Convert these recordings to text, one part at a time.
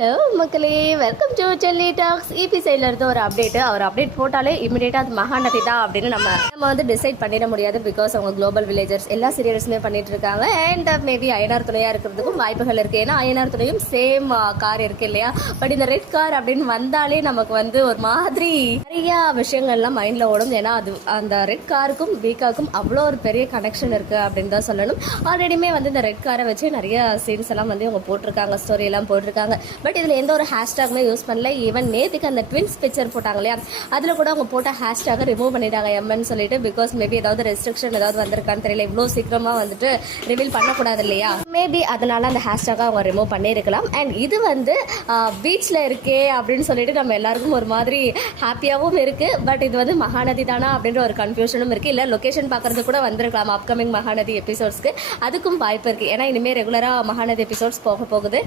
Hello மக்களே. Welcome to Chelli talks இபி சைடில் இருந்து ஒரு அப்டேட் அவர் அப்டேட் போட்டாலே இமீடியட்டாக அது மகாநதி தான் அப்படின்னு நம்ம நம்ம வந்து டிசைட் பண்ணிட முடியாது பிகாஸ் அவங்க குளோபல் வில்லேஜர்ஸ் எல்லா சீரியல்ஸுமே பண்ணிட்டு இருக்காங்க. அண்ட் மேபி அயனார் துணையாக இருக்கிறதுக்கும் வாய்ப்புகள் இருக்குது ஏன்னா அயனார் துணையும் சேம் கார் uh, இருக்கு இல்லையா? பட் இந்த ரெட் கார் அப்படின்னு வந்தாலே நமக்கு வந்து ஒரு மாதிரி நிறைய விஷயங்கள்லாம் மைண்டில் ஓடும். ஏன்னா அது அந்த ரெட் காருக்கும் பீகாக்கும் அவ்வளோ ஒரு பெரிய கனெக்ஷன் இருக்குது அப்படின்னு தான் சொல்லணும். ஆல்ரெடியுமே வந்து இந்த ரெட் காரை வச்சு நிறைய சீன்ஸ் எல்லாம் வந்து இவங்க போட்டிருக்காங்க ஸ்டோரி எல்லாம் போட்டிருக்காங்க. பட் இதில் எந்த ஒரு ஹேஷ்டாகுமே யூஸ் பண்ணல. ஈவன் நேத்துக்கு அந்த ட்வின்ஸ் பிக்சர் போட்டாங்க இல்லையா? அதில் கூட அவங்க போட்ட ஹேஷ்டாக ரிமூவ் பண்ணிட்டாங்க எம்என்னு சொல்லிட்டு பிகாஸ் மேபி ஏதாவது ரெஸ்ட்ரிக்ஷன் ஏதாவது வந்திருக்கான்னு தெரியல. இவ்வளோ சீக்கிரமாக வந்துட்டு ரிவீல் பண்ணக்கூடாது இல்லையா? மேபி அதனால அந்த ஹேஷ்டாக அவங்க ரிமூவ் பண்ணியிருக்கலாம். அண்ட் இது வந்து பீச்சில் இருக்கே அப்படின்னு சொல்லிட்டு நம்ம எல்லாருக்கும் ஒரு மாதிரி ஹாப்பியாகவும் இருக்குது பட் இது வந்து மகாநதி தானா அப்படின்ற ஒரு கன்ஃபியூஷனும் இருக்குது இல்லை லொக்கேஷன் பார்க்கறது கூட வந்திருக்கலாம் அப்கமிங் மகாநதி எபிசோட்ஸ்க்கு அதுக்கும் வாய்ப்பு இருக்குது ஏன்னா இனிமேல் ரெகுலராக மகாநதி எபிசோட்ஸ் போக போகுது.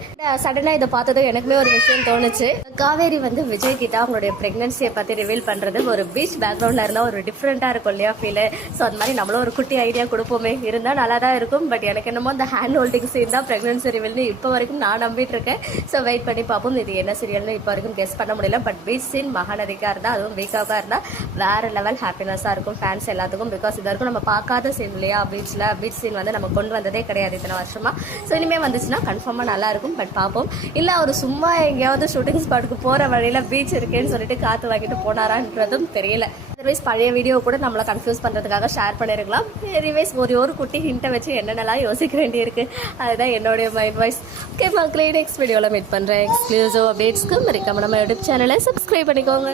சடனாக இதை பார்த்ததும் எனக்குமே ஒரு விஷயம் தோணுச்சு. காவேரி வந்து விஜய் கிட்ட அவங்களுடைய பிரெக்னன்சியை பற்றி ரிவீல் பண்ணுறது ஒரு பீச் பேக்ரவுண்டில் இருந்தால் ஒரு டிஃப்ரெண்ட்டாக இருக்கும் இல்லையா ஃபீல் ஸோ அது மாதிரி நம்மளும் ஒரு குட்டி ஐடியா கொடுப்போமே. இருந்தால் நல்லா தான் இருக்கும். பட் எனக்கு என்னமோ அந்த ஹேண்ட் ஹோல்டிங் சீன் தான் பிரெக்னன்சி ரிவீல்னு இப்போ வரைக்கும் நான் நம்பிட்டு இருக்கேன். ஸோ வெயிட் பண்ணி பார்ப்போம். இது என்ன சீரியல்னு இப்போ வரைக்கும் கெஸ் பண்ண முடியல. பட் பீச் சீன் மகாநதிக்காக இருந்தால் அதுவும் வீக்காக இருந்தால் வேற லெவல் ஹாப்பினஸாக இருக்கும் ஃபேன்ஸ் எல்லாத்துக்கும். பிகாஸ் இது வரைக்கும் நம்ம பார்க்காத சீன் இல்லையா பீச்சில் பீச் சீன் வந்து நம்ம கொண்டு வந்ததே கிடையாது இத்தனை வருஷமா. ஸோ இனிமேல் வந்துச்சுன்னா கன்ஃபார்மாக நல்லா இருக்கும். பட் பார்ப்போம். இல்லை ஒரு சும்மா எங்கேயாவது ஷூட்டிங் ஸ்பாட்டுக்கு போகிற வழியில் பீச் இருக்கேன்னு சொல்லிட்டு காற்று வாங்கிட்டு போனாரான்றதும் தெரியல. அதர்வைஸ் பழைய வீடியோ கூட நம்மளை கன்ஃபியூஸ் பண்ணுறதுக்காக ஷேர் பண்ணியிருக்கலாம் எனிவேஸ் ஒரு ஒரு குட்டி ஹிண்ட்டை வச்சு என்னென்னலாம் யோசிக்க வேண்டியிருக்கு. அதுதான் என்னுடைய மைண்ட் வாய்ஸ் ஓகே மக்களே நெக்ஸ்ட் வீடியோவில் மீட் பண்ணுறேன் எக்ஸ்க்ளூசிவ் அப்டேட்ஸ்க்கு மறக்காம நம்ம யூடியூப் சேனலை சப்ஸ்கிரைப் பண்ணிக்கோங்க.